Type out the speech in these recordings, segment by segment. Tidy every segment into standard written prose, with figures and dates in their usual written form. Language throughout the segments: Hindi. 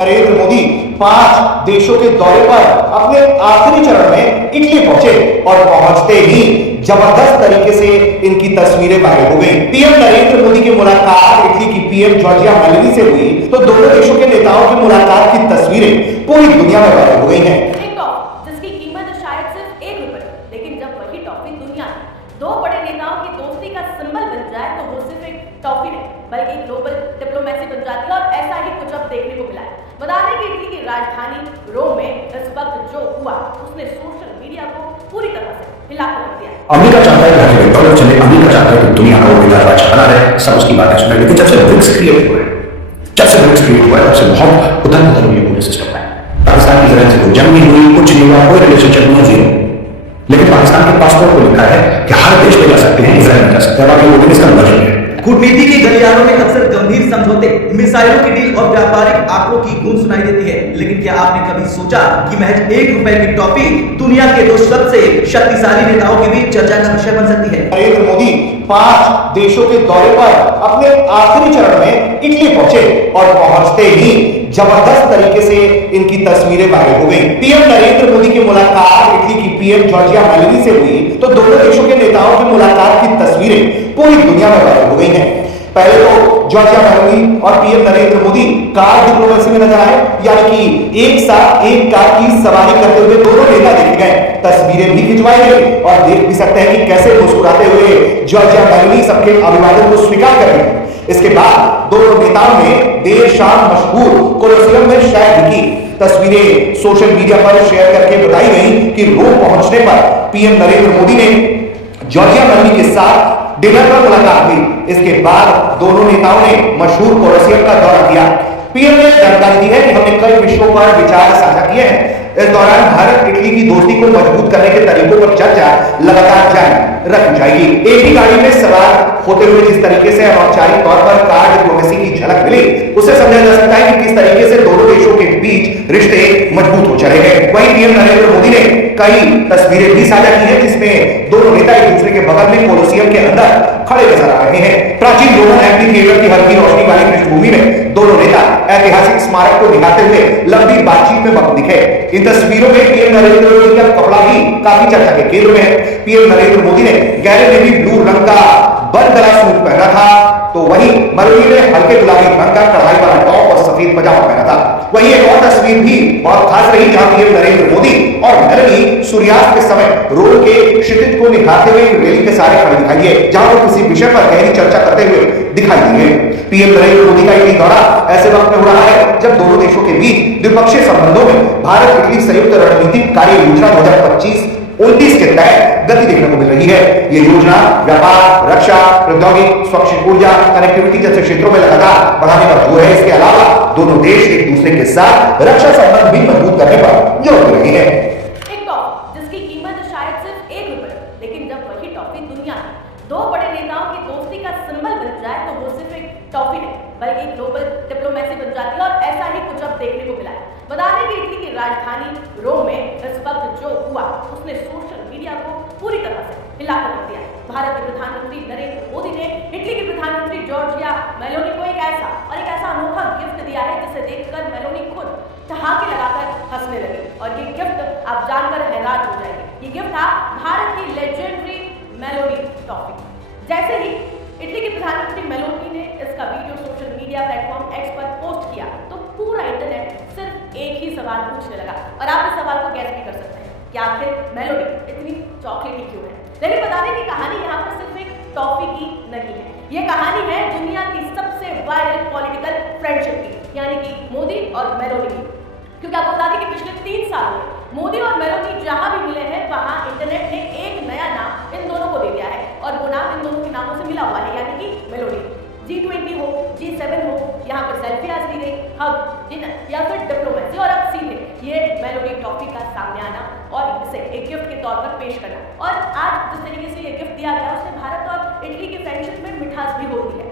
नरेंद्र मोदी 5 देशों के दौरे पर अपने आखिरी चरण में इटली पहुंचे और पहुंचते ही जबरदस्त तरीके से इनकी तस्वीरें वायरल हो गई। पीएम नरेंद्र मोदी की मुलाकात इटली की पीएम जॉर्जिया मेलोनी से हुई तो दोनों देशों के नेताओं की मुलाकात की तस्वीरें पूरी दुनिया में वायरल हो गई हैं। जिसकी कीमत शायद सिर्फ ₹1, लेकिन जब वही टॉफी दुनिया में दो बड़े नेताओं की दोस्ती का सिंबल बन जाए तो वो सिर्फ एक टॉफी नहीं बल्कि ग्लोबल डिप्लोमेसी बन जाती है। और ऐसा ही कुछ अब देखने को मिला है। बता दें कि इटली की राजधानी रोम में इस वक्त जो हुआ उसने सोशल मीडिया को पूरी तरह से हिला कर रख दिया। अमेरिका चाहता है कि डॉलर चले, अमेरिका चाहता है कि दुनिया का वो विकास अच्छा बना रहे, सब उसकी बातें सुने। लेकिन जब से ब्रिक्स क्रिएट हुआ है तब से बहुत उधर उधर हुई पूरे सिस्टम में। पाकिस्तान की तरह से कोई जंग नहीं हुई, कुछ नहीं हुआ, कोई रिलेशनशिप नहीं, जीरो। लेकिन पाकिस्तान के पासपोर्ट को लिखा है कि हर देश में जा सकते हैं, इजराइल में जा सकते हैं, बाकी लोग इसका बजट है। कूटनीति की गलियारों में अक्सर गंभीर समझौते, मिसाइलों की डील और व्यापारिक आंकड़ों की गूंज सुनाई देती है। लेकिन क्या आपने कभी सोचा कि महज ₹1 की टॉफी दुनिया के दो सबसे शक्तिशाली नेताओं के बीच चर्चा का विषय बन सकती है? नरेंद्र मोदी 5 देशों के दौरे पर अपने आखिरी चरण में इटली पहुंचे और पहुंचते ही जबरदस्त तरीके से इनकी तस्वीरें वायरल हो गई। पीएम नरेंद्र मोदी की मुलाकात इटली की पीएम जॉर्जिया मेलोनी से हुई तो दोनों देशों के नेताओं की मुलाकात की तस्वीरें पूरी दुनिया में वायरल हो गई हैं। पहले तो जॉर्जिया मेलोनी और PM Narendra Modi car diplomacy में नजर आए, यानी कि एक साथ एक कार की सवारी करते हुए दोनों नेता देखे गए। तस्वीरें भी खिंचवाई गई और देख भी सकते हैं कि कैसे मुस्कुराते हुए जॉर्जिया मेलोनी सबके अभिवादन को स्वीकार कर रही है। इसके बाद दोनों नेताओं ने देर शाम मशहूर कोलोसियम में शायद की तस्वीरें सोशल मीडिया पर शेयर करके बताई गई कि रोम पहुंचने पर पीएम नरेंद्र मोदी ने जॉर्जिया मेलोनी के साथ डिनर पर मुलाकात हुई। इसके बाद दोनों नेताओं ने मशहूर कोलोसियम का दौरा किया। पीएम ने जानकारी दी है कि हमने कई विषयों पर विचार साझा किए हैं। इस दौरान भारत इटली की दोस्ती को मजबूत करने के तरीकों पर चर्चा लगातार जारी रखी जाएगी। एक ही गाड़ी में सवार होते हुए जिस तरीके से अनौपचारिक तौर पर कार डिप्लोमेसी की झलक मिली उससे समझा जा सकता है कि किस तरीके से दोनों देशों के बीच रिश्ते मजबूत हो चले हैं। वहीं पीएम नरेंद्र मोदी ने कई तस्वीरें भी साझा की हैं जिसमें दोनों नेता एक दूसरे के बगल में कोलोसियम के अंदर खड़े नजर आ रहे हैं। प्राचीन रोमन एम्फीथिएटर की हल्की रोशनी वाली पृष्ठभूमि में दोनों नेता ऐतिहासिक स्मारक को दिखाते हुए लंबी बातचीत में मग्न दिखे। इन तस्वीरों में पीएम नरेंद्र मोदी का कपड़ा भी काफी चर्चा के केंद्र में है। पीएम नरेंद्र मोदी ने गहरे नेवी ब्लू रंग का बंद गला सूट पहना था तो वहीं मेलोनी ने हल्के गुलाबी रंग का कढ़ाई वाला टॉप और सफेद पजामा पहना था। वहीं एक और तस्वीर भी बहुत खास रही जहां पीएम नरेंद्र मोदी और मेलोनी सूर्यास्त के समय रोम के क्षितिज को निहारते हुए रेलिंग के सहारे खड़े दिखाई दिए जहां वो किसी विषय पर गहरी चर्चा करते हुए दिखाई दिए। पीएम नरेंद्र मोदी का इटली दौरा ऐसे वक्त में हो रहा है जब दोनों देशों के बीच द्विपक्षीय संबंधों में भारत इटली संयुक्त रणनीतिक कार्य योजना 2025-29 के तहत गति देखने को मिल रही है। ये योजना व्यापार, रक्षा, प्रौद्योगिकी, स्वच्छ ऊर्जा, कनेक्टिविटी जैसे क्षेत्रों में लगातार बढ़ाने पर जोर है। इसके अलावा दोनों देश एक दूसरे के साथ रक्षा संबंध भी मजबूत करने पर जोर दे रहे हैं। एक टॉफी जिसकी कीमत शायद सिर्फ ₹1, लेकिन जब वही टॉफी दुनिया में दो बड़े नेताओं की दोस्ती का सिंबल बन जाए तो वो सिर्फ एक टॉफी नहीं बल्कि ग्लोबल डिप्लोमेसी बन जाती है। और ऐसा ही कुछ अब देखने को मिला है। बता दें कि इटली की राजधानी रोम में इस वक्त जो हुआ उसने सोशल मीडिया को पूरी तरह से हिला कर रख दिया। भारत के प्रधानमंत्री नरेंद्र मोदी ने इटली के प्रधानमंत्री जॉर्जिया मेलोनी को एक ऐसा अनोखा गिफ्ट दिया है जिसे देखकर मेलोनी खुद ठहाके लगाकर हंसने लगी। और ये गिफ्ट आप जानकर हैरान हो जाएंगे। ये गिफ्ट था भारत की लेजेंडरी मेलोनी टॉफी। जैसे ही इटली के प्रधानमंत्री मेलोनी ने इसका video social media platform x पर पोस्ट किया तो पूरा इंटरनेट सिर्फ एक ही सवाल पूछने लगा। और आप इस सवाल को गैस भी कर सकते हैं कि आखिर मेलोनी इतनी चॉकलेटी क्यों है। लेकिन बता दें कि कहानी यहाँ पर सिर्फ एक टॉफी की नहीं है। ये कहानी है दुनिया की सबसे वायरल पॉलिटिकल फ्रेंडशिप की, यानी कि मोदी और मेलोनी की। क्योंकि आपको बता दें कि पिछले 3 सालों में मोदी और मेलोनी जहां भी मिले हैं वहां इंटरनेट ने एक नया नाम इन दोनों को दे दिया है और वो नाम इन दोनों के नामों से मिला हुआ है, यानी कि मेलोनी। G20 हो, G7 हो, यहाँ पर सेल्फी आज ली गई, हग, डिनर या फिर डिप्लोमेसी और अब सीधे ये मेलोनी टॉफी का सामने आना और इसे एक गिफ्ट के तौर पर पेश करना। और आज जिस तरीके से ये गिफ्ट दिया गया उससे भारत और इटली की फ्रेंडशिप में मिठास भी होती है।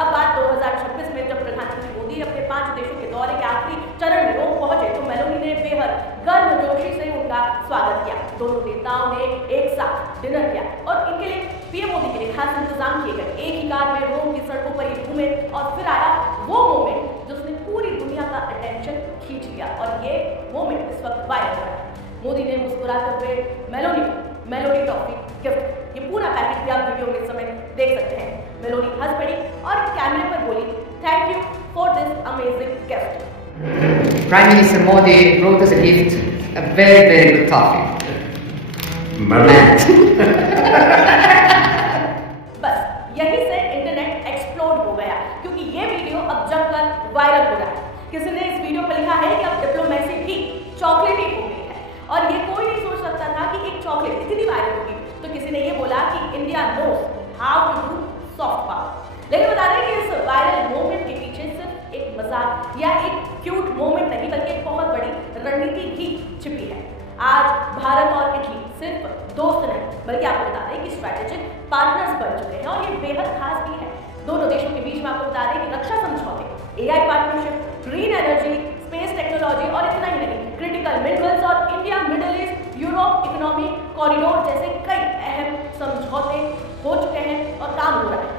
अब बात 2026 में जब प्रधानमंत्री मोदी अपने 5 देशों के दौरे के आखिरी चरण में रोम पहुंचे तो मेलोनी ने बेहद गर्मजोशी से उनका स्वागत किया। दोनों नेताओं ने एक साथ डिनर किया और इनके लिए पीएम मोदी के लिए खास इंतजाम किए गए। एक ही कार में रोम की सड़कों पर ये घूमे और फिर आया वो मोमेंट जिसने पूरी दुनिया का अटेंशन खींच लिया और ये मोमेंट इस वक्त वायरल हो रहा है। मोदी ने मुस्कुराते हुए मेलोडी टॉफी गिफ्ट, ये पूरा पैकेट भी आप वीडियो में इस समय देख सकते हैं। मेलोडी हंस पड़ी और कैमरे पर बोली, thank you for this amazing gift. Prime Minister Modi brought us a gift, a very, very good toffee. बस यहीं से इंटरनेट एक्सप्लोड हो गया क्योंकि ये वीडियो अब जमकर वायरल हो रहा है। किसी ने इस वीडियो पर लिखा है कि अब डिप्लोमेसी भी चॉकलेटी हो गई है और ये कोई नहीं सोच सकता था कि एक चॉकलेट इतनी वायरल होगी। तो किसी ने ये बोला कि India knows how to do soft power. लेकिन बता दें कि इस वायरल मोमेंट के पीछे सिर्फ एक मजाक या एक क्यूट मोमेंट नहीं बल्कि एक बहुत बड़ी रणनीति भी छिपी है। आज भारत और इटली सिर्फ दोस्त नहीं बल्कि आपको बता दें कि स्ट्रैटेजिक पार्टनर्स बन चुके हैं और ये बेहद खास भी है। दोनों देशों के बीच में आपको बता दें कि रक्षा समझौते, AI partnership, green energy, space technology और इतना ही नहीं, क्रिटिकल मिनरल्स और India middle east Europe economic corridor जैसे कई अहम समझौते हो चुके हैं और काम हो रहा है।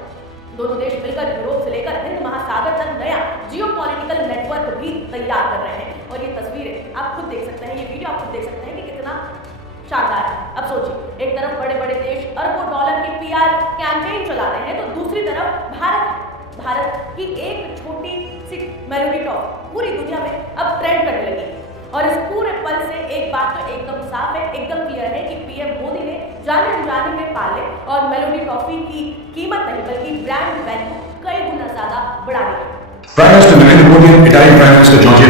दोनों देश मिलकर यूरोप से लेकर हिंद महासागर तक नया जियोपॉलिटिकल नेटवर्क भी तैयार कर रहे हैं और ये तस्वीरें आप खुद देख सकते हैं, ये वीडियो आप खुद देख सकते हैं कि कितना शानदार है। अब सोचिए, एक तरफ बड़े बड़े देश अरबों डॉलर की पीआर कैंपेन चला रहे हैं तो दूसरी तरफ भारत की एक छोटी सी मेलोडी टॉफी पूरी दुनिया में अब ट्रेंड करने लगी है। और इस पूरे पल से एक बात तो एकदम साफ है, एकदम क्लियर है कि पीएम मोदी ने जाने अनजाने में पाले और मेलोडी टॉफी की कीमत नहीं बल्कि ब्रांड वैल्यू कई गुना ज्यादा बढ़ा दी है। Prime Minister Narendra Modi and Italian Prime Minister Giorgia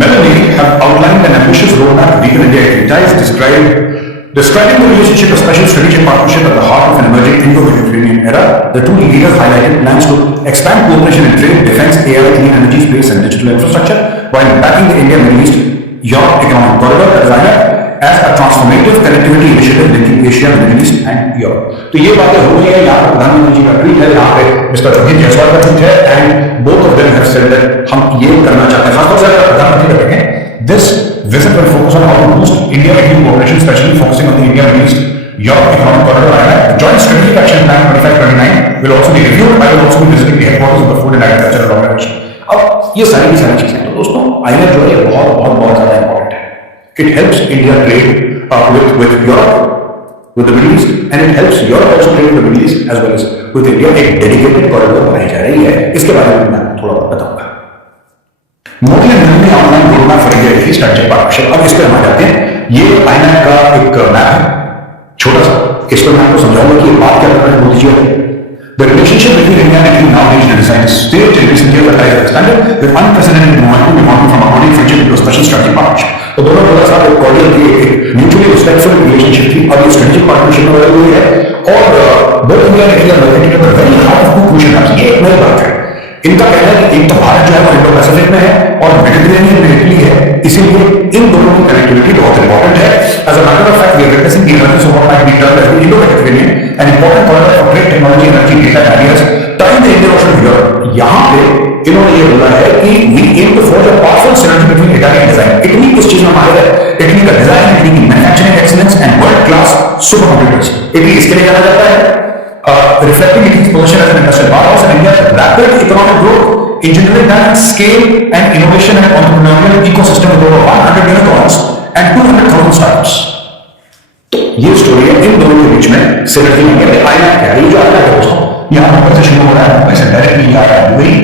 Meloni have outlined an ambitious roadmap to weaken India. It is describing the relationship as special strategic partnership at the heart of an emerging Indo-Mediterranean era. The two leaders highlighted plans to expand cooperation in trade, defense, AI, clean energy, space and digital infrastructure while backing the India-Middle East Europe Economic Corridor as a transformative connectivity initiative linking Asia, Middle East and Europe. तो ये बातें हो रही है। यहाँ पर प्रधानमंत्री जी का ट्वीट है, यहाँ पे मिस्टर रणजीत जायसवाल का ट्वीट है and both of them have said that हम ये करना चाहते हैं। खासतौर से अगर प्रधानमंत्री का देखें, this visit will focus on how to boost India-Italy cooperation, especially focusing on the India-Middle East Europe Economic Corridor. The Joint Strategic Action Plan 25-29 will also be reviewed. I will also be visiting the headquarters of the Food and Agricultural Organization. अब ये सारी की सारी चीजें तो दोस्तों आईना जो है बहुत ज्यादा इंपॉर्टेंट है। It helps India trade with Europe, with the Middle East, and it helps Europe also trade with the Middle East as well as with India. एक डेडिकेटेड कॉरिडोर बनाई जा रही है, इसके बारे में मैं थोड़ा बताऊंगा। Modi and Meloni online roadmap for India Italy strategic partnership. अब इस पर हम आ जाते हैं। ये आईना का एक मैप है, छोटा सा। इस पर मैं आपको समझाऊंगा कि बात क्या कर रहे हैं Modi ji. The relationship between India and Italy now reached a decided stage in recent years that has expanded with unprecedented momentum evolving from a cordial friendship into a special strategic partnership. तो दोनों के साथ एक कॉर्डियल थी, एक म्यूचुअली रिस्पेक्टफुल रिलेशनशिप थी और ये स्ट्रेटेजिक पार्टनरशिप में बदल हुई है और both India and Italy are located at the very heart of two crucial hubs. ये एक नई बात है। इनका कहना है कि एक तो भारत जो है वो इंडो पैसिफिक में है और मेडिटेरेनियन में इटली है, इसीलिए इन दोनों की कनेक्टिविटी बहुत इंपॉर्टेंट है। As a matter of fact we are witnessing the emergence of what might be termed as the Indo-Mediterranean, an important corridor for trade, technology, energy, data and ideas time the Indian Ocean Europe. यहां पे इन्होंने ये बोला है कि we aim to forge a powerful synergy between Italy and design. Italy किस चीज में माहिर है? इटली का डिजाइन, इटली की manufacturing excellence and world class super computers. Italy इसके लिए जाना जाता है, reflecting its position as an industrial powerhouse and India's rapid economic growth, engineering talent, scale and innovation and entrepreneurial ecosystem with over 100 unicorns and 200,000 startups. तो ये स्टोरी है इन दोनों के बीच में सिनर्जी में। आईना क्या है? ये जो आईना है दोस्तों, यहाँ मुंबई से शुरू हो रहा है, मुंबई से डायरेक्टली आ रहा है दुबई,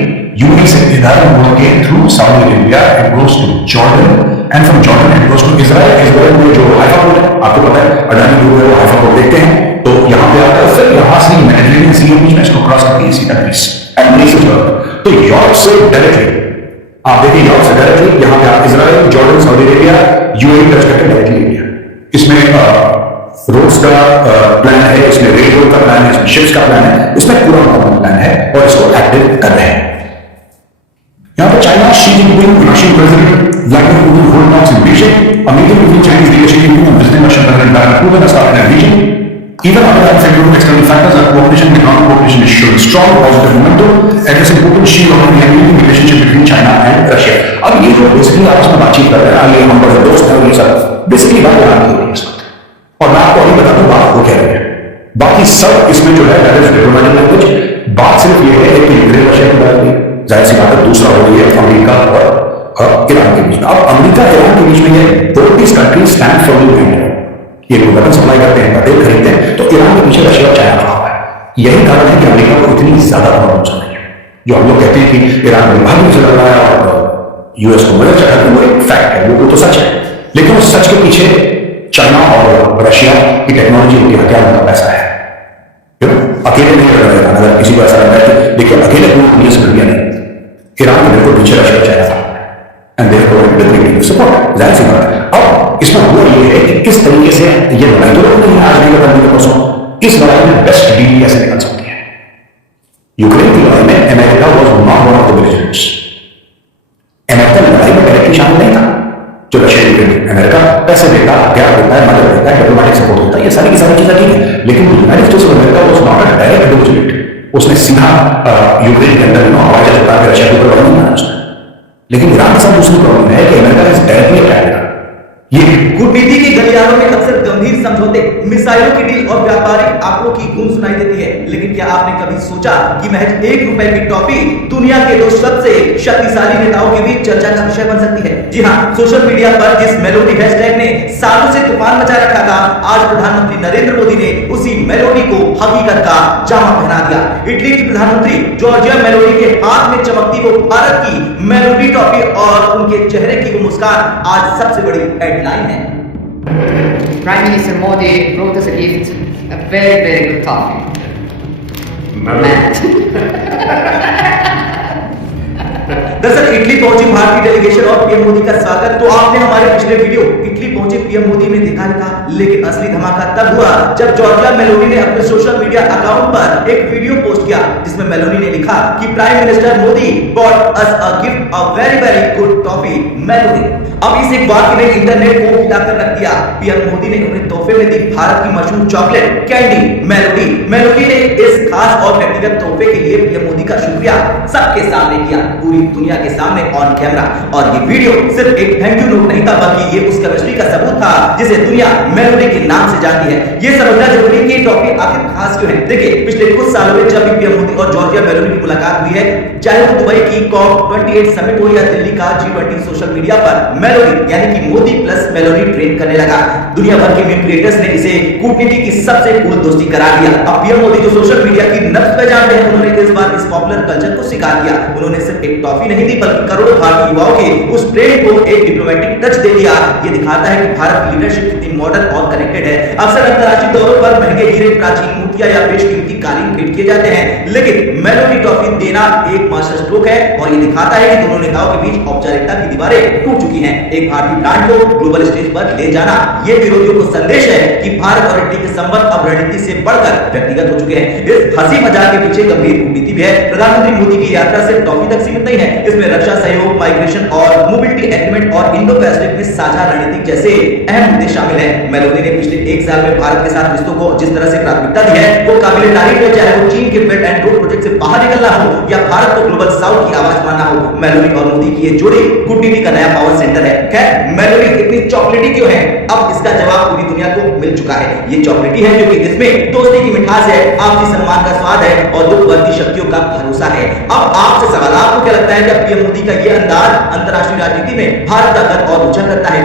यूएई से इधर मुड़ के through Saudi Arabia it goes to Jordan and from Jordan it goes to Israel. Israel में जो हाइफा पोर्ट है, आपको पता है अडानी ग्रुप है वो हाइफा पोर्ट देखते हैं, तो यहाँ पे आता है, फिर यहाँ से मेडिटेरेनियन सी के बीच में इसको क्रॉस करके सीधा ग्रीस एंड ग्रीस से यूरोप। तो यूरोप से डायरेक्टली आप देखिए, यूरोप से डायरेक्टली यहाँ पे आप Israel, Jordan, Saudi Arabia, UAE touch करके डायरेक्टली इंडिया। इसमें रोड्स का प्लान है, इसमें रेलवे का प्लान है, इसमें शिप्स का प्लान है, इसमें पूरा प्लान है और इसको एक्टिव कर रहे हैं। यहाँ पर China Xi Jinping, Russian president Vladimir Putin hold talks in Beijing. A meeting between Chinese leader Xi Jinping and visiting Russian President Vladimir Putin has started in the region. Even under unfavorable external factors, our cooperation and economic cooperation is showing strong positive momentum. Addressing Putin, Xi openly evaluating the relationship between China and Russia. अब ये जो बेसिकली आपस में बातचीत कर रहे हैं, आगे हम बड़े दोस्त हैं और ये सब बेसिकली बात यहाँ की हो रही है इस वक्त। और मैं आपको अभी बता दूं बात हो क्या रही है। बाकी सब इसमें जो है डिप्लोमेटिक लैंग्वेज। बात सिर्फ ये है कि यूक्रेन रशिया की बात हुई, जाहिर सी बात है, दूसरा हो गई है अमेरिका और ईरान के बीच में। अब अमेरिका ईरान के बीच में ये both this countries stand firmly behind है। ये लोग वेपन सप्लाई करते हैं, तेल खरीदते हैं, तो ईरान के पीछे रशिया और चाइना खड़ा हुआ है। यही कारण है कि अमेरिका को इतनी ज्यादा प्रॉब्लम चल रही है। जो हम लोग कहते हैं कि ईरान दुर्भाग्य से लड़ रहा है और यूएस को मदद चढ़ा है, वो एक फैक्ट है, वो तो सच है। लेकिन उस सच के पीछे चाइना और रशिया की टेक्नोलॉजी, उनकी हथियार, उनका पैसा है। अकेले नहीं लड़ रहे। अगर किसी को ऐसा लग रहा है कि देखिए अकेले पूरी दुनिया से लड़ गया, नहीं, ईरान के बिल्कुल पीछे रशिया और चाइना था, and they have provided great support. जाहिर सी बात है। अब इसमें हुआ ये है कि किस तरीके से ये लड़ाई तो नहीं आज नहीं करने के परसों, इस लड़ाई में बेस्ट डील कैसे निकल सकती है। यूक्रेन की लड़ाई में America was not one of the belligerents. America लड़ाई में डायरेक्टली शामिल नहीं था। जो रशिया यूक्रेन, अमेरिका पैसे देता, हथियार देता है, मदद देता है, डिप्लोमेटिक सपोर्ट देता है, ये सारी की सारी चीजें ठीक है। लेकिन United States of America was not a direct belligerent. उसने सीधा यूक्रेन के अंदर हवाई जहाज उतार के रशिया के ऊपर नहीं मारा उसने। लेकिन ईरान के साथ दूसरी प्रॉब्लम है कि अमेरिका इज डायरेक्टली अटैक। ये कूटनीति के गलियारों में अक्सर गंभीर समझौते, मिसाइलों की डील और व्यापारिक आंकड़ों की गूंज सुनाई देती है। लेकिन क्या आपने कभी सोचा कि महज ₹1 की टॉफी दुनिया के दो सबसे शक्तिशाली नेताओं के बीच चर्चा का विषय बन सकती है? जी हाँ, सोशल मीडिया पर जिस मेलोडी हैशटैग ने सालों से तूफान मचा रखा था, आज प्रधानमंत्री नरेंद्र मोदी ने उसी मेलोडी को हकीकत का जामा पहना दिया। इटली की प्रधानमंत्री जॉर्जिया मेलोडी के हाथ में चमकती वो भारत की मेलोडी टॉफी और उनके चेहरे की वो मुस्कान आज सबसे बड़ी हेडलाइन है। Prime Minister Modi brought us a gift, a very, very good coffee. दरअसल इटली पहुंची भारतीय डेलीगेशन और पीएम मोदी का स्वागत तो आपने हमारे पिछले वीडियो इटली पहुंचे पीएम मोदी में देखा ही था। लेकिन असली धमाका तब हुआ जब जॉर्जिया मेलोडी ने अपने सोशल मीडिया अकाउंट पर एक वीडियो पोस्ट किया, जिसमें मेलोडी ने लिखा कि Prime Minister Modi bought us a gift, a very very good toffee Melody. अब इस एक वाक्य ने इंटरनेट को हिलाकर रख दिया। पीएम मोदी ने उन्हें तोहफे में दी भारत की मशहूर चॉकलेट कैंडी मेलोडी। मेलोडी ने इस खास और व्यक्तिगत तोहफे के लिए पीएम मोदी का शुक्रिया सबके सामने किया, पूरी दुनिया के सामने ऑन कैमरा। और ये वीडियो सिर्फ एक थैंक यू नोट नहीं था, बल्कि ये उस केमिस्ट्री का सबूत था जिसे दुनिया मेलोडी के नाम से जानती है। ये समझना जरूरी है कि टॉफी आखिर खास क्यों है। देखिए, पिछले कुछ सालों में जब भी पीएम मोदी और जॉर्जिया मेलोडी की मुलाकात हुई है, चाहे वो दुबई की COP28 समिट हो या दिल्ली का G20, सोशल मीडिया पर मेलोडी यानी कि मोदी प्लस मेलोडी ट्रेंड करने लगा। दुनिया भर के मीम क्रिएटर्स ने इसे कूटनीति की सबसे कूल दोस्ती करार दिया। अब पीएम मोदी जो सोशल मीडिया की नब्ज पहचानते हैं, उन्होंने इस बार इस पॉपुलर कल्चर को स्वीकार किया। उन्होंने सिर्फ एक टॉफी नहीं दी, बल्कि करोड़ों भारतीय युवाओं के उस ट्रेंड को एक डिप्लोमेटिक टच दे दिया। ये दिखाता है कि भारत की लीडरशिप कितनी मॉडर्न और कनेक्टेड है। अक्सर अंतर्राष्ट्रीय दौरों पर महंगे हीरे, प्राचीन मूर्तियां या बेशकीमती कालीन भेंट किए जाते हैं, लेकिन मेलोडी टॉफी देना एक मास्टर स्ट्रोक है। और ये दिखाता है कि दोनों नेताओं के बीच औपचारिकता की दीवारें टूट चुकी हैं। एक भारतीय ब्रांड को ग्लोबल स्टेज पर ले जाना, ये विरोधियों को संदेश है कि भारत और इटली के संबंध अब रणनीति से बढ़कर व्यक्तिगत हो चुके हैं। इस हंसी मजाक के पीछे गंभीर कूटनीति भी है। प्रधानमंत्री मोदी की यात्रा सिर्फ टॉफी तक सीमित नहीं है। इसमें रक्षा सहयोग, माइग्रेशन और मोबिलिटी एग्रीमेंट और इंडो पैसिफिक में साझा रणनीति जैसे अहम मुद्दे शामिल हैं। मेलोडी ने पिछले एक साल में भारत के साथ रिश्तों को जिस तरह से प्राथमिकता दी है, वो काबिल तारीफ है। चाहे वो चीन के बेल्ट एंड रोड प्रोजेक्ट से बाहर निकलना हो या भारत को ग्लोबल साउथ की आवाज मानना हो, मेलोडी और मोदी की ये जोड़ी कूटनीति का नया पावर सेंटर है। खैर, मेलोडी इतनी चॉकलेटी क्यों है? अब इसका जवाब पूरी दुनिया को मिल चुका है। ये चॉकलेटी है क्योंकि इसमें दोस्ती की मिठास है, आपसी सम्मान का स्वाद है और दुख भरती शक्तियों का भरोसा है। अब आपसे सवाल, आपको क्या लगता है जब पीएम मोदी का ये अंदाज अंतर्राष्ट्रीय राजनीति में भारत का कद और ऊंचा करता है?